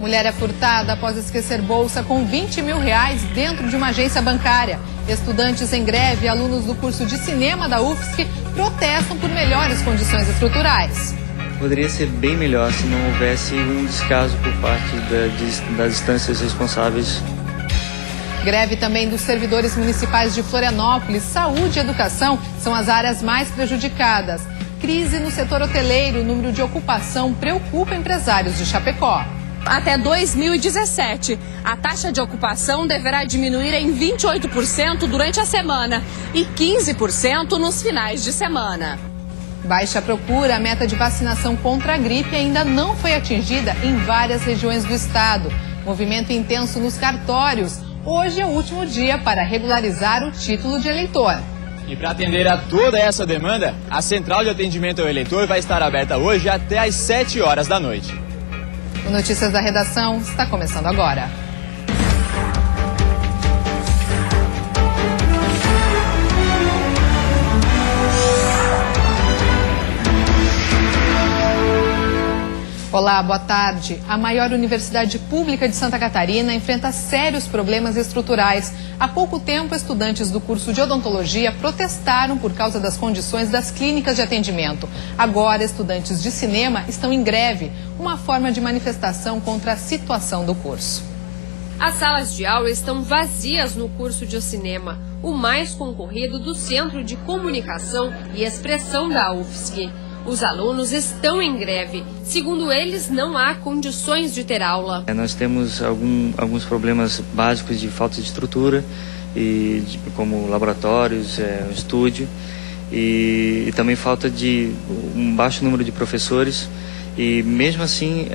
Mulher é furtada após esquecer bolsa com R$20 mil dentro de uma agência bancária. Estudantes em greve e alunos do curso de cinema da UFSC protestam por melhores condições estruturais. Poderia ser bem melhor se não houvesse um descaso por parte das instâncias responsáveis. Greve também dos servidores municipais de Florianópolis. Saúde e educação são as áreas mais prejudicadas. Crise no setor hoteleiro, o número de ocupação preocupa empresários de Chapecó. Até 2017, a taxa de ocupação deverá diminuir em 28% durante a semana e 15% nos finais de semana. Baixa procura, a meta de vacinação contra a gripe ainda não foi atingida em várias regiões do estado. Movimento intenso nos cartórios. Hoje é o último dia para regularizar o título de eleitor. E para atender a toda essa demanda, a Central de Atendimento ao Eleitor vai estar aberta hoje até às 7 horas da noite. O Notícias da Redação está começando agora. Olá, boa tarde. A maior universidade pública de Santa Catarina enfrenta sérios problemas estruturais. Há pouco tempo, estudantes do curso de odontologia protestaram por causa das condições das clínicas de atendimento. Agora, estudantes de cinema estão em greve, uma forma de manifestação contra a situação do curso. As salas de aula estão vazias no curso de cinema, o mais concorrido do Centro de Comunicação e Expressão da UFSC. Os alunos estão em greve. Segundo eles, não há condições de ter aula. Nós temos alguns problemas básicos de falta de estrutura, como laboratórios, estúdio, e também falta de um baixo número de professores. E mesmo assim,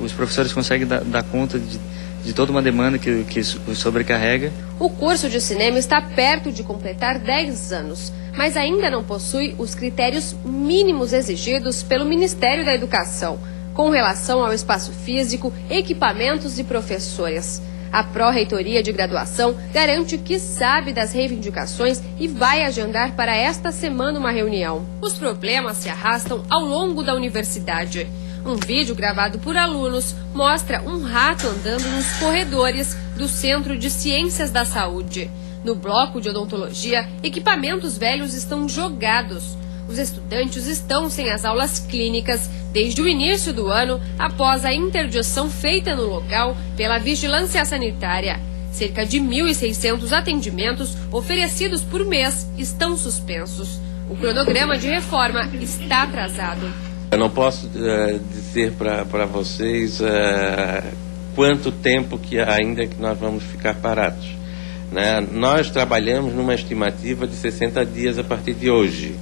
os professores conseguem dar conta de toda uma demanda que os sobrecarrega. O curso de cinema está perto de completar 10 anos, mas ainda não possui os critérios mínimos exigidos pelo Ministério da Educação, com relação ao espaço físico, equipamentos e professores. A Pró-Reitoria de Graduação garante que sabe das reivindicações e vai agendar para esta semana uma reunião. Os problemas se arrastam ao longo da universidade. Um vídeo gravado por alunos mostra um rato andando nos corredores do Centro de Ciências da Saúde. No bloco de odontologia, equipamentos velhos estão jogados. Os estudantes estão sem as aulas clínicas desde o início do ano, após a interdição feita no local pela Vigilância Sanitária. Cerca de 1.600 atendimentos oferecidos por mês estão suspensos. O cronograma de reforma está atrasado. Eu não posso dizer para vocês quanto tempo que ainda que nós vamos ficar parados, né? Nós trabalhamos numa estimativa de 60 dias a partir de hoje.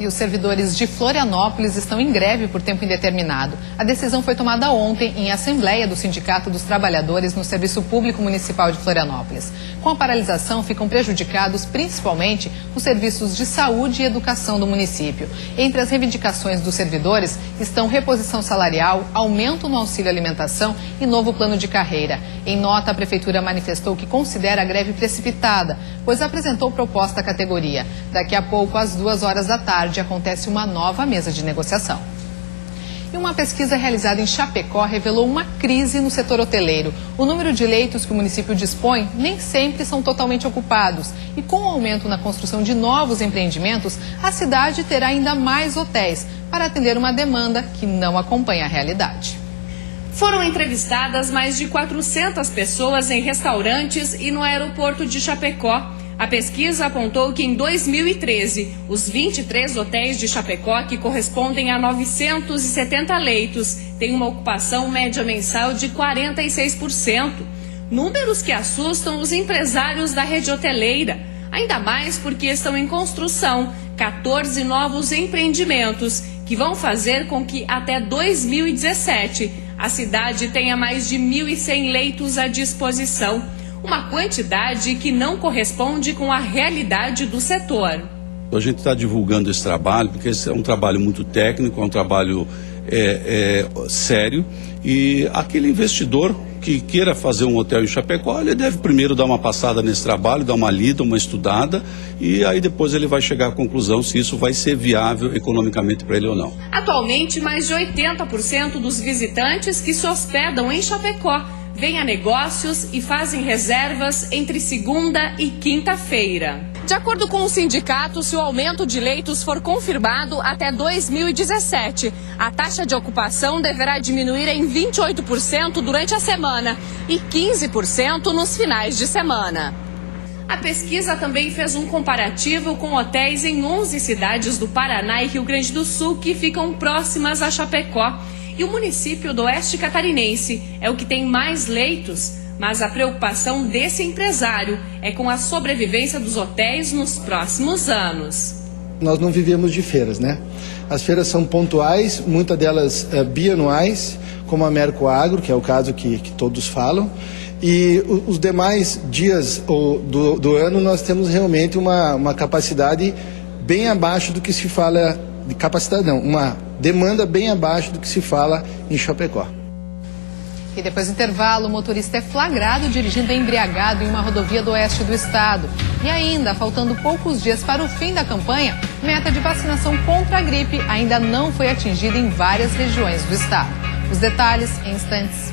E os servidores de Florianópolis estão em greve por tempo indeterminado. A decisão foi tomada ontem em assembleia do Sindicato dos Trabalhadores no Serviço Público Municipal de Florianópolis. Com a paralisação, ficam prejudicados principalmente os serviços de saúde e educação do município. Entre as reivindicações dos servidores estão reposição salarial, aumento no auxílio alimentação e novo plano de carreira. Em nota, a Prefeitura manifestou que considera a greve precipitada, pois apresentou proposta à categoria. Daqui a pouco, às 2 horas da tarde, acontece uma nova mesa de negociação. E uma pesquisa realizada em Chapecó revelou uma crise no setor hoteleiro. O número de leitos que o município dispõe nem sempre são totalmente ocupados. E com o aumento na construção de novos empreendimentos, a cidade terá ainda mais hotéis para atender uma demanda que não acompanha a realidade. Foram entrevistadas mais de 400 pessoas em restaurantes e no aeroporto de Chapecó. A pesquisa apontou que em 2013, os 23 hotéis de Chapecó, que correspondem a 970 leitos, têm uma ocupação média mensal de 46%. Números que assustam os empresários da rede hoteleira, ainda mais porque estão em construção 14 novos empreendimentos que vão fazer com que até 2017 a cidade tenha mais de 1.100 leitos à disposição. Uma quantidade que não corresponde com a realidade do setor. A gente está divulgando esse trabalho porque esse é um trabalho muito técnico, é um trabalho sério, e aquele investidor que queira fazer um hotel em Chapecó, ele deve primeiro dar uma passada nesse trabalho, dar uma lida, uma estudada, e aí depois ele vai chegar à conclusão se isso vai ser viável economicamente para ele ou não. Atualmente, mais de 80% dos visitantes que se hospedam em Chapecó vêm a negócios e fazem reservas entre segunda e quinta-feira. De acordo com o sindicato, se o aumento de leitos for confirmado até 2017, a taxa de ocupação deverá diminuir em 28% durante a semana e 15% nos finais de semana. A pesquisa também fez um comparativo com hotéis em 11 cidades do Paraná e Rio Grande do Sul que ficam próximas a Chapecó. E o município do Oeste Catarinense é o que tem mais leitos, mas a preocupação desse empresário é com a sobrevivência dos hotéis nos próximos anos. Nós não vivemos de feiras, né? As feiras são pontuais, muitas delas bianuais, como a Mercoagro, que é o caso que todos falam, e os demais dias do ano nós temos realmente uma capacidade bem abaixo do que se fala, de capacidade não, uma demanda bem abaixo do que se fala em Chapecó. E depois do intervalo, o motorista é flagrado dirigindo embriagado em uma rodovia do oeste do estado. E ainda, faltando poucos dias para o fim da campanha, meta de vacinação contra a gripe ainda não foi atingida em várias regiões do estado. Os detalhes em instantes.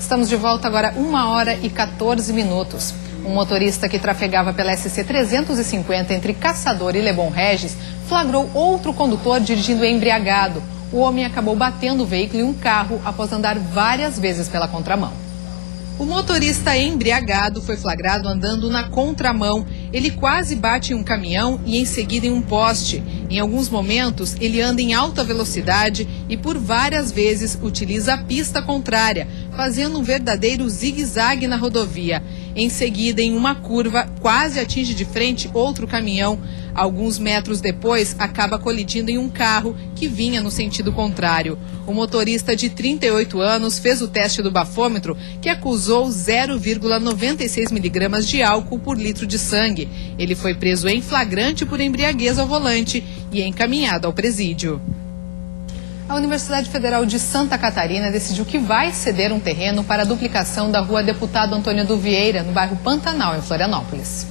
Estamos de volta agora, 1h14. Um motorista que trafegava pela SC 350 entre Caçador e Lebon Regis flagrou outro condutor dirigindo embriagado. O homem acabou batendo o veículo em um carro após andar várias vezes pela contramão. O motorista embriagado foi flagrado andando na contramão. Ele quase bate em um caminhão e em seguida em um poste. Em alguns momentos, ele anda em alta velocidade e por várias vezes utiliza a pista contrária, fazendo um verdadeiro zigue-zague na rodovia. Em seguida, em uma curva, quase atinge de frente outro caminhão. Alguns metros depois, acaba colidindo em um carro que vinha no sentido contrário. O motorista de 38 anos fez o teste do bafômetro, que acusou 0,96 miligramas de álcool por litro de sangue. Ele foi preso em flagrante por embriaguez ao volante e encaminhado ao presídio. A Universidade Federal de Santa Catarina decidiu que vai ceder um terreno para a duplicação da Rua Deputado Antônio do Vieira, no bairro Pantanal, em Florianópolis.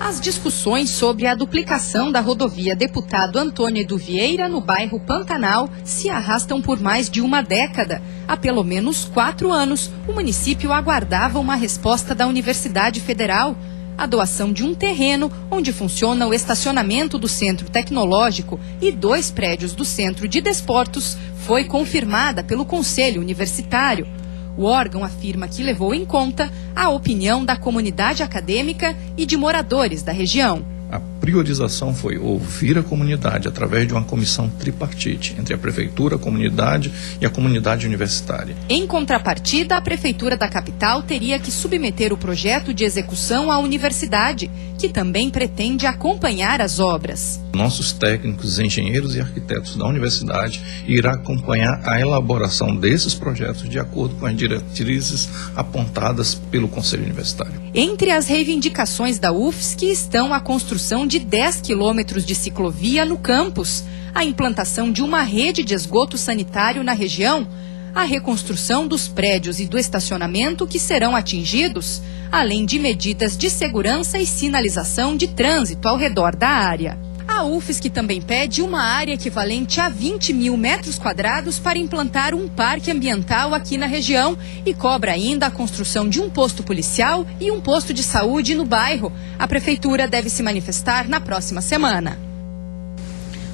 As discussões sobre a duplicação da rodovia Deputado Antônio do Vieira, no bairro Pantanal, se arrastam por mais de uma década. Há pelo menos 4 anos, o município aguardava uma resposta da Universidade Federal. A doação de um terreno onde funciona o estacionamento do Centro Tecnológico e 2 prédios do Centro de Desportos foi confirmada pelo Conselho Universitário. O órgão afirma que levou em conta a opinião da comunidade acadêmica e de moradores da região. A priorização foi ouvir a comunidade através de uma comissão tripartite entre a prefeitura, a comunidade e a comunidade universitária. Em contrapartida, a prefeitura da capital teria que submeter o projeto de execução à universidade, que também pretende acompanhar as obras. Nossos técnicos, engenheiros e arquitetos da universidade irão acompanhar a elaboração desses projetos de acordo com as diretrizes apontadas pelo Conselho Universitário. Entre as reivindicações da UFSC estão a construção de 10 quilômetros de ciclovia no campus, a implantação de uma rede de esgoto sanitário na região, a reconstrução dos prédios e do estacionamento que serão atingidos, além de medidas de segurança e sinalização de trânsito ao redor da área. A UFSC também pede uma área equivalente a 20 mil metros quadrados para implantar um parque ambiental aqui na região e cobra ainda a construção de um posto policial e um posto de saúde no bairro. A prefeitura deve se manifestar na próxima semana.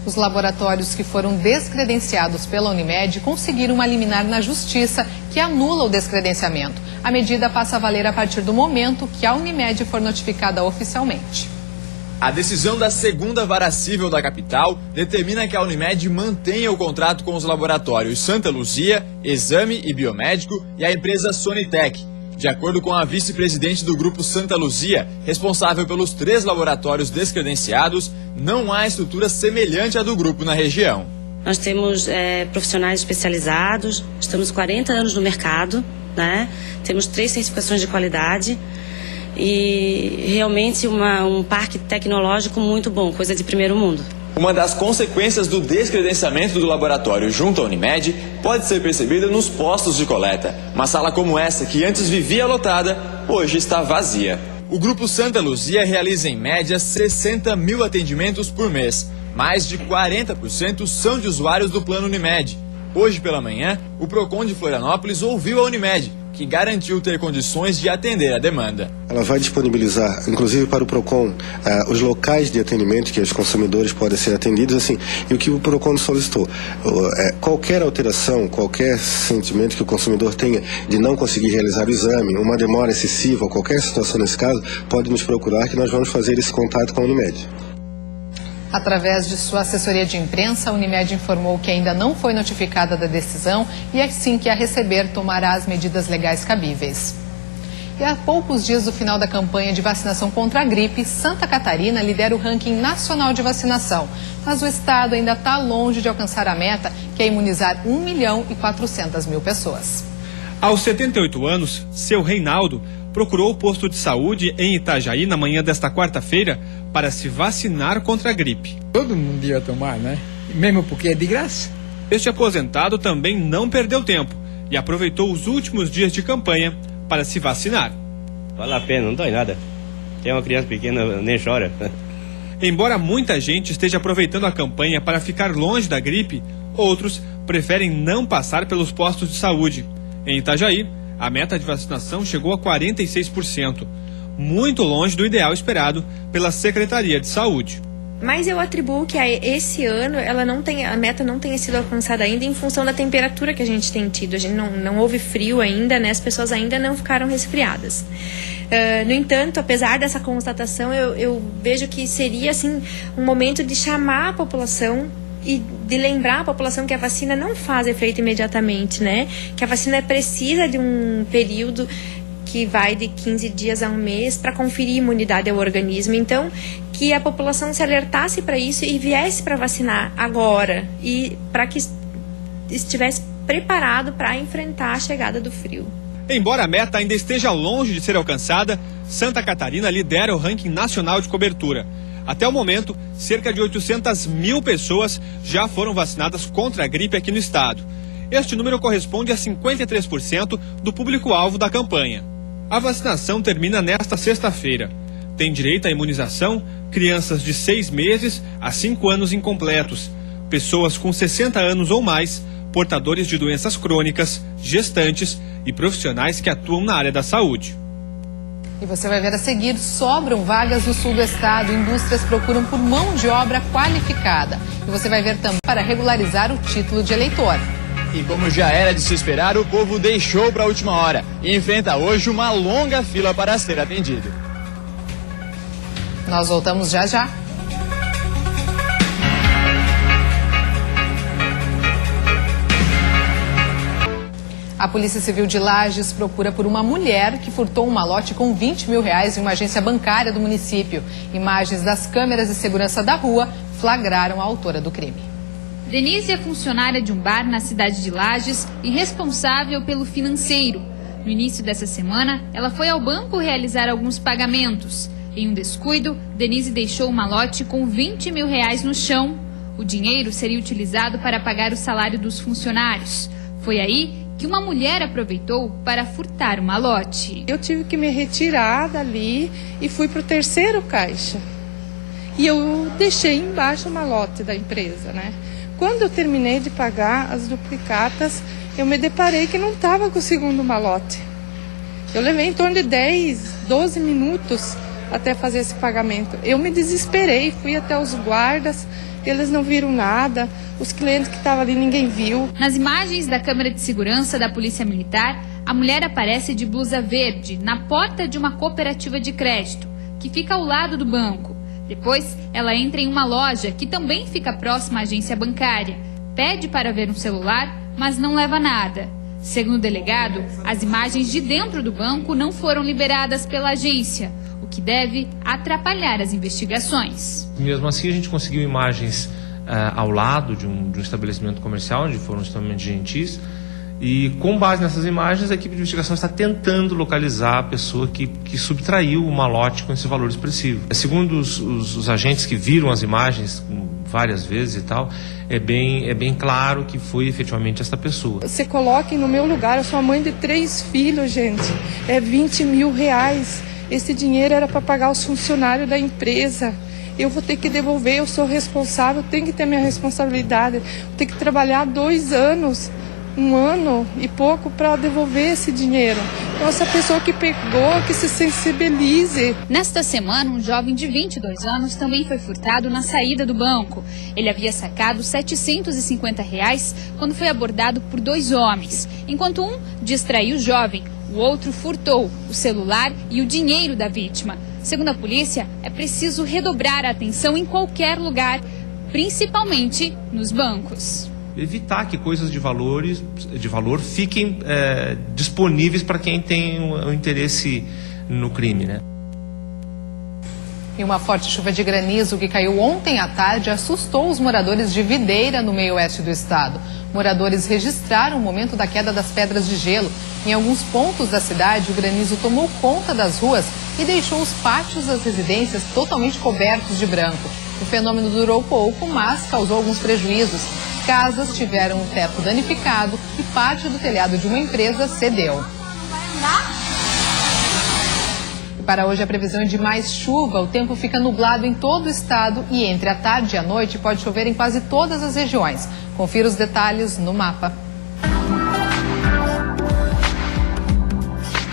Os laboratórios que foram descredenciados pela Unimed conseguiram uma liminar na Justiça que anula o descredenciamento. A medida passa a valer a partir do momento que a Unimed for notificada oficialmente. A decisão da 2ª Vara Cível da capital determina que a Unimed mantenha o contrato com os laboratórios Santa Luzia, Exame e Biomédico e a empresa Sonitec. De acordo com a vice-presidente do Grupo Santa Luzia, responsável pelos 3 laboratórios descredenciados, não há estrutura semelhante à do grupo na região. Nós temos profissionais especializados, estamos 40 anos no mercado, né? Temos 3 certificações de qualidade e realmente um parque tecnológico muito bom, coisa de primeiro mundo. Uma das consequências do descredenciamento do laboratório junto à Unimed pode ser percebida nos postos de coleta. Uma sala como essa, que antes vivia lotada, hoje está vazia. O Grupo Santa Luzia realiza em média 60 mil atendimentos por mês. Mais de 40% são de usuários do plano Unimed. Hoje pela manhã, o PROCON de Florianópolis ouviu a Unimed, que garantiu ter condições de atender a demanda. Ela vai disponibilizar, inclusive para o PROCON, os locais de atendimento que os consumidores podem ser atendidos, assim, e o que o PROCON solicitou. Qualquer alteração, qualquer sentimento que o consumidor tenha de não conseguir realizar o exame, uma demora excessiva, ou qualquer situação nesse caso, pode nos procurar que nós vamos fazer esse contato com a Unimed. Através de sua assessoria de imprensa, a Unimed informou que ainda não foi notificada da decisão e assim que a receber tomará as medidas legais cabíveis. E há poucos dias do final da campanha de vacinação contra a gripe, Santa Catarina lidera o ranking nacional de vacinação. Mas o estado ainda está longe de alcançar a meta, que é imunizar 1.400.000 pessoas. Aos 78 anos, seu Reinaldo procurou o posto de saúde em Itajaí na manhã desta quarta-feira para se vacinar contra a gripe. Todo mundo ia tomar, né? Mesmo porque é de graça. Este aposentado também não perdeu tempo e aproveitou os últimos dias de campanha para se vacinar. Vale a pena, não dói nada. Tem uma criança pequena, nem chora. Embora muita gente esteja aproveitando a campanha para ficar longe da gripe, outros preferem não passar pelos postos de saúde. Em Itajaí, a meta de vacinação chegou a 46%, muito longe do ideal esperado pela Secretaria de Saúde. Mas eu atribuo que esse ano a meta não tenha sido alcançada ainda em função da temperatura que a gente tem tido. A gente não houve frio ainda, né? As pessoas ainda não ficaram resfriadas. No entanto, apesar dessa constatação, eu vejo que seria assim, um momento de chamar a população e de lembrar a população que a vacina não faz efeito imediatamente, né? Que a vacina precisa de um período que vai de 15 dias a um mês para conferir imunidade ao organismo. Então, que a população se alertasse para isso e viesse para vacinar agora e para que estivesse preparado para enfrentar a chegada do frio. Embora a meta ainda esteja longe de ser alcançada, Santa Catarina lidera o ranking nacional de cobertura. Até o momento, cerca de 800.000 pessoas já foram vacinadas contra a gripe aqui no estado. Este número corresponde a 53% do público-alvo da campanha. A vacinação termina nesta sexta-feira. Tem direito à imunização crianças de 6 meses a 5 anos incompletos, pessoas com 60 anos ou mais, portadores de doenças crônicas, gestantes e profissionais que atuam na área da saúde. E você vai ver a seguir, sobram vagas no sul do estado, indústrias procuram por mão de obra qualificada. E você vai ver também para regularizar o título de eleitor. E como já era de se esperar, o povo deixou para a última hora e enfrenta hoje uma longa fila para ser atendido. Nós voltamos já já. A Polícia Civil de Lages procura por uma mulher que furtou um malote com R$20 mil em uma agência bancária do município. Imagens das câmeras de segurança da rua flagraram a autora do crime. Denise é funcionária de um bar na cidade de Lages e responsável pelo financeiro. No início dessa semana, ela foi ao banco realizar alguns pagamentos. Em um descuido, Denise deixou o malote com R$20 mil no chão. O dinheiro seria utilizado para pagar o salário dos funcionários. Foi aí que uma mulher aproveitou para furtar o malote. Eu tive que me retirar dali e fui para o terceiro caixa. E eu deixei embaixo o malote da empresa, né? Quando eu terminei de pagar as duplicatas, eu me deparei que não estava com o segundo malote. Eu levei em torno de 10, 12 minutos até fazer esse pagamento. Eu me desesperei, fui até os guardas, eles não viram nada, os clientes que estavam ali ninguém viu. Nas imagens da câmera de segurança da Polícia Militar, a mulher aparece de blusa verde na porta de uma cooperativa de crédito, que fica ao lado do banco. Depois, ela entra em uma loja que também fica próxima à agência bancária. Pede para ver um celular, mas não leva nada. Segundo o delegado, as imagens de dentro do banco não foram liberadas pela agência, o que deve atrapalhar as investigações. Mesmo assim, a gente conseguiu imagens ao lado de um estabelecimento comercial, onde foram extremamente gentis, E com base nessas imagens, a equipe de investigação está tentando localizar a pessoa que subtraiu o malote com esse valor expressivo. Segundo os agentes que viram as imagens várias vezes e tal, é bem claro que foi efetivamente esta pessoa. Você coloquem no meu lugar, eu sou a mãe de 3 filhos, gente. É 20 mil reais. Esse dinheiro era para pagar os funcionários da empresa. Eu vou ter que devolver, eu sou responsável, tenho que ter minha responsabilidade. Vou ter que trabalhar 2 anos. 1 ano e pouco para devolver esse dinheiro. Então, essa pessoa que pegou, que se sensibilize. Nesta semana, um jovem de 22 anos também foi furtado na saída do banco. Ele havia sacado R$ 750 quando foi abordado por 2 homens. Enquanto um distraiu o jovem, o outro furtou o celular e o dinheiro da vítima. Segundo a polícia, é preciso redobrar a atenção em qualquer lugar, principalmente nos bancos. Evitar que coisas de valor fiquem disponíveis para quem tem um interesse no crime, né? E uma forte chuva de granizo que caiu ontem à tarde assustou os moradores de Videira, no meio-oeste do estado. Moradores registraram o momento da queda das pedras de gelo. Em alguns pontos da cidade, o granizo tomou conta das ruas e deixou os pátios das residências totalmente cobertos de branco. O fenômeno durou pouco, mas causou alguns prejuízos. Casas tiveram o teto danificado e parte do telhado de uma empresa cedeu. E para hoje a previsão é de mais chuva. O tempo fica nublado em todo o estado e entre a tarde e a noite pode chover em quase todas as regiões. Confira os detalhes no mapa.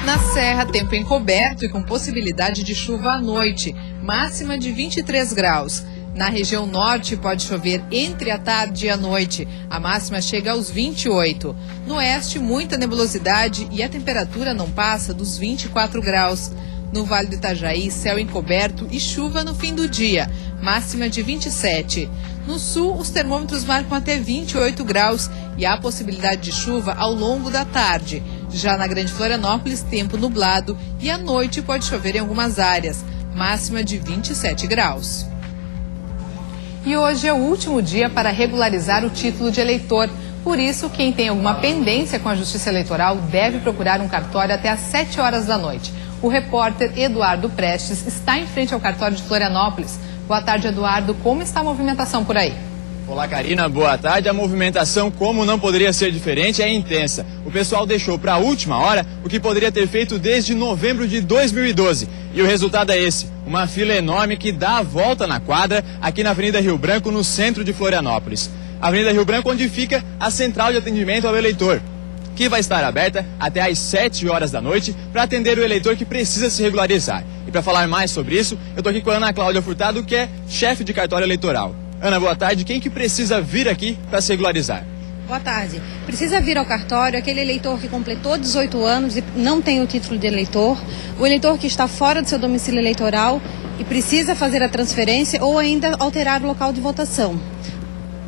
Na Serra, tempo encoberto e com possibilidade de chuva à noite, máxima de 23 graus. Na região norte pode chover entre a tarde e a noite. A máxima chega aos 28. No oeste, muita nebulosidade e a temperatura não passa dos 24 graus. No Vale do Itajaí, céu encoberto e chuva no fim do dia. Máxima de 27. No sul, os termômetros marcam até 28 graus e há possibilidade de chuva ao longo da tarde. Já na Grande Florianópolis, tempo nublado e à noite pode chover em algumas áreas. Máxima de 27 graus. E hoje é o último dia para regularizar o título de eleitor. Por isso, quem tem alguma pendência com a Justiça Eleitoral deve procurar um cartório até às 7 horas da noite. O repórter Eduardo Prestes está em frente ao cartório de Florianópolis. Boa tarde, Eduardo. Como está a movimentação por aí? Olá, Karina. Boa tarde. A movimentação, como não poderia ser diferente, é intensa. O pessoal deixou para a última hora o que poderia ter feito desde novembro de 2012. E o resultado é esse. Uma fila enorme que dá a volta na quadra aqui na Avenida Rio Branco, no centro de Florianópolis. Avenida Rio Branco, onde fica a central de atendimento ao eleitor, que vai estar aberta até às 7 horas da noite para atender o eleitor que precisa se regularizar. E para falar mais sobre isso, eu estou aqui com a Ana Cláudia Furtado, que é chefe de cartório eleitoral. Ana, boa tarde. Quem que precisa vir aqui para se regularizar? Boa tarde. Precisa vir ao cartório aquele eleitor que completou 18 anos e não tem o título de eleitor, o eleitor que está fora do seu domicílio eleitoral e precisa fazer a transferência ou ainda alterar o local de votação.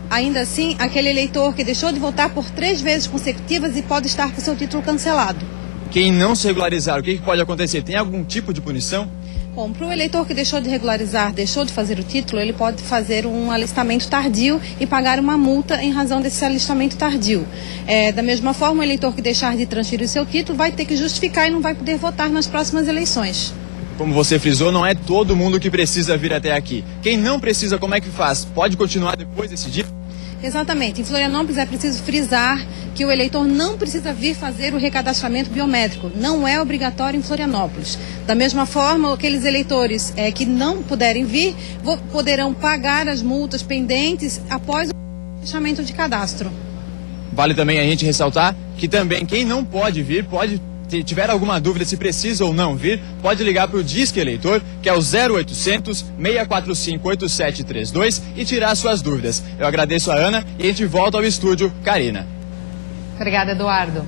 Ainda assim, aquele eleitor que deixou de votar por 3 vezes consecutivas e pode estar com seu título cancelado. Quem não se regularizar, o que pode acontecer? Tem algum tipo de punição? Bom, para o eleitor que deixou de regularizar, deixou de fazer o título, ele pode fazer um alistamento tardio e pagar uma multa em razão desse alistamento tardio. Da mesma forma, o eleitor que deixar de transferir o seu título vai ter que justificar e não vai poder votar nas próximas eleições. Como você frisou, não é todo mundo que precisa vir até aqui. Quem não precisa, como é que faz? Pode continuar depois desse dia? Exatamente. Em Florianópolis é preciso frisar que o eleitor não precisa vir fazer o recadastramento biométrico. Não é obrigatório em Florianópolis. Da mesma forma, aqueles eleitores que não puderem vir poderão pagar as multas pendentes após o fechamento de cadastro. Vale também a gente ressaltar que também quem não pode vir, se tiver alguma dúvida se precisa ou não vir, pode ligar para o Disque Eleitor, que é o 0800 645 8732 e tirar suas dúvidas. Eu agradeço a Ana e a gente volta ao estúdio. Karina. Obrigada, Eduardo.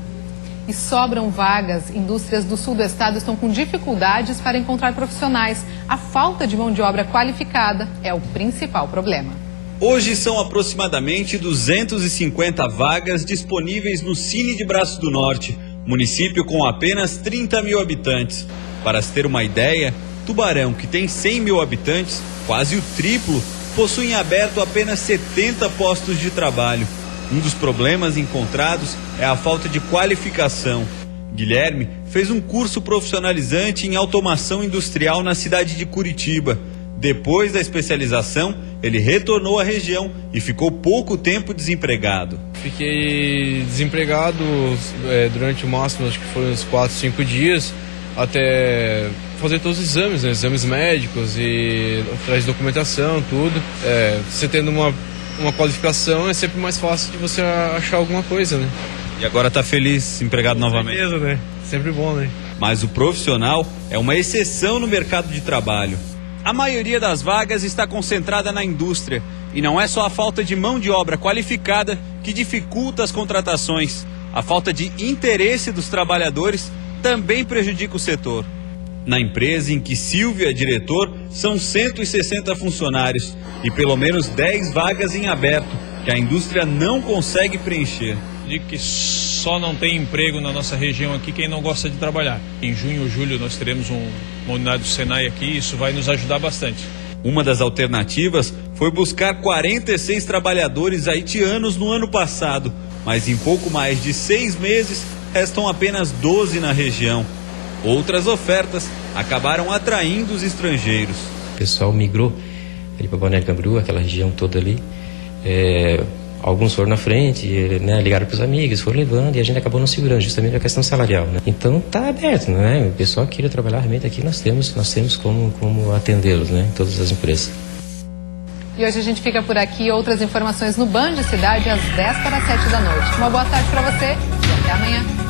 E sobram vagas. Indústrias do sul do estado estão com dificuldades para encontrar profissionais. A falta de mão de obra qualificada é o principal problema. Hoje são aproximadamente 250 vagas disponíveis no Cine de Braço do Norte, município com apenas 30 mil habitantes. Para se ter uma ideia, Tubarão, que tem 100 mil habitantes, quase o triplo, possui em aberto apenas 70 postos de trabalho. Um dos problemas encontrados é a falta de qualificação. Guilherme fez um curso profissionalizante em automação industrial na cidade de Curitiba. Depois da especialização, ele retornou à região e ficou pouco tempo desempregado. Fiquei desempregado durante o máximo, acho que foram uns 4, 5 dias, até fazer todos os exames, né? Exames médicos e atrás de documentação, tudo. Você tendo uma qualificação é sempre mais fácil de você achar alguma coisa, né? E agora está feliz, empregado novamente? Beleza, né? Sempre bom, né? Mas o profissional é uma exceção no mercado de trabalho. A maioria das vagas está concentrada na indústria. E não é só a falta de mão de obra qualificada que dificulta as contratações. A falta de interesse dos trabalhadores também prejudica o setor. Na empresa em que Silvio é diretor, são 160 funcionários e pelo menos 10 vagas em aberto, que a indústria não consegue preencher. Digo que só não tem emprego na nossa região aqui quem não gosta de trabalhar. Em junho ou julho nós teremos uma unidade do Senai aqui e isso vai nos ajudar bastante. Uma das alternativas foi buscar 46 trabalhadores haitianos no ano passado, mas em pouco mais de 6 meses restam apenas 12 na região. Outras ofertas acabaram atraindo os estrangeiros. O pessoal migrou ali para Balneário Camboriú, aquela região toda ali. Alguns foram na frente, né, ligaram para os amigos, foram levando e a gente acabou não segurando, justamente a questão salarial, né? Então tá aberto, né? O pessoal que queira trabalhar realmente aqui, nós temos como atendê-los, né? Em todas as empresas. E hoje a gente fica por aqui. Outras informações no Band Cidade às 10 para 7 da noite. Uma boa tarde para você e até amanhã.